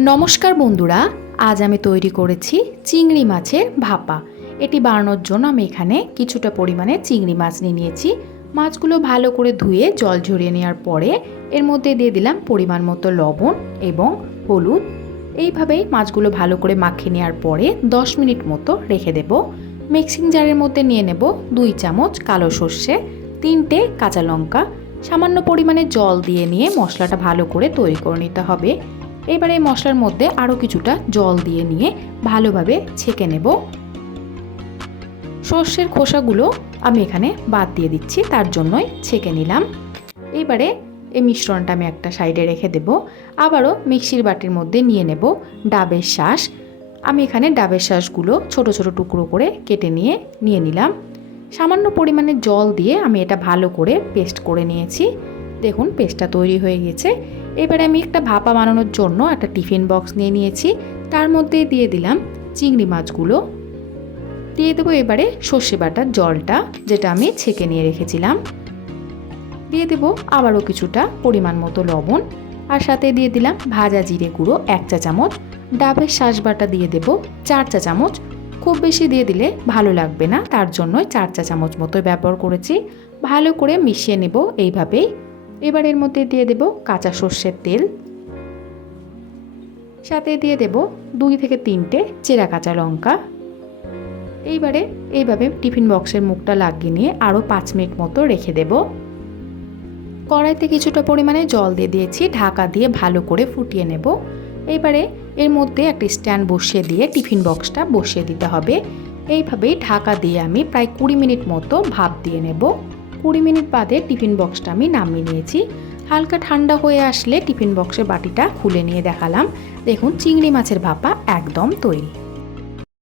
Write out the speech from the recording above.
নমস্কার বন্ধুরা, আজ আমি তৈরি করেছি চিংড়ি মাছের ভাপা। এটি বানানোর জন্য আমি এখানে কিছুটা পরিমাণে চিংড়ি মাছ নিয়েছি। মাছগুলো ভালো করে ধুয়ে জল ঝরিয়ে নেওয়ার পরে এর মধ্যে দিয়ে দিলাম পরিমাণ মতো লবণ এবং হলুদ। এইভাবেই মাছগুলো ভালো করে মাখিয়ে নেওয়ার পরে 10 মিনিট মতো রেখে দেব। মিক্সিং জারের মধ্যে নিয়ে নেব 2 চামচ কালো সর্ষে, 3টে কাঁচা লঙ্কা, সামান্য পরিমাণে জল দিয়ে নিয়ে মশলাটা ভালো করে তৈরি করে নিতে হবে। এবারে এই মশলার মধ্যে আরও কিছুটা জল দিয়ে নিয়ে ভালোভাবে ছেঁকে নেব। সর্ষের খোসাগুলো আমি এখানে বাদ দিয়ে দিচ্ছি, তার জন্যই ছেঁকে নিলাম। এবারে এই মিশ্রণটা আমি একটা সাইডে রেখে দেব। আবারও মিক্সির বাটির মধ্যে নিয়ে নেব ডাবের শাঁস। আমি এখানে ডাবের শাঁসগুলো ছোট ছোট টুকরো করে কেটে নিয়ে নিলাম। সামান্য পরিমাণে জল দিয়ে আমি এটা ভালো করে পেস্ট করে নিয়েছি। দেখুন পেস্টটা তৈরি হয়ে গেছে। এবারে আমি একটা ভাপা বানানোর জন্য একটা টিফিন বক্স নিয়েছি, তার মধ্যে দিয়ে দিলাম চিংড়ি মাছগুলো। দিয়ে দেবো এবারে সর্ষে বাটার জলটা, যেটা আমি ছেঁকে নিয়ে রেখেছিলাম। দিয়ে দেবো আবারও কিছুটা পরিমাণ মতো লবণ, আর সাথে দিয়ে দিলাম ভাজা জিরে গুঁড়ো 1 চা চামচ, ডাবের শাঁস বাটা দিয়ে দেবো 4 চা চামচ। খুব বেশি দিয়ে দিলে ভালো লাগবে না, তার জন্যই 4 চা চামচ মতো ব্যবহার করেছি। ভালো করে মিশিয়ে নেব এইভাবেই। এবার এর মধ্যে দিয়ে দেব কাঁচা সর্ষের তেল, সাথে দিয়ে দেব 2 থেকে 3টে চেরা কাঁচা লঙ্কা। এইবারে এইভাবে টিফিন বক্সের মুখটা লাগিয়ে নিয়ে আরও 5 মিনিট মতো রেখে দেব। কড়াইতে কিছুটা পরিমাণে জল দিয়ে দিয়েছি, ঢাকা দিয়ে ভালো করে ফুটিয়ে নেব। এইবারে এর মধ্যে একটা স্ট্যান্ড বসিয়ে দিয়ে টিফিন বক্সটা বসিয়ে দিতে হবে। এইভাবেই ঢাকা দিয়ে আমি প্রায় 20 মিনিট মতো ভাপ দিয়ে নেব। 20 মিনিট বাদে টিফিন বক্সটা আমি নামিয়ে নিয়েছি। হালকা ঠান্ডা হয়ে আসলে টিফিন বক্সের বাটিটা খুলে নিয়ে দেখালাম। দেখুন চিংড়ি মাছের ভাপা একদম তৈরি।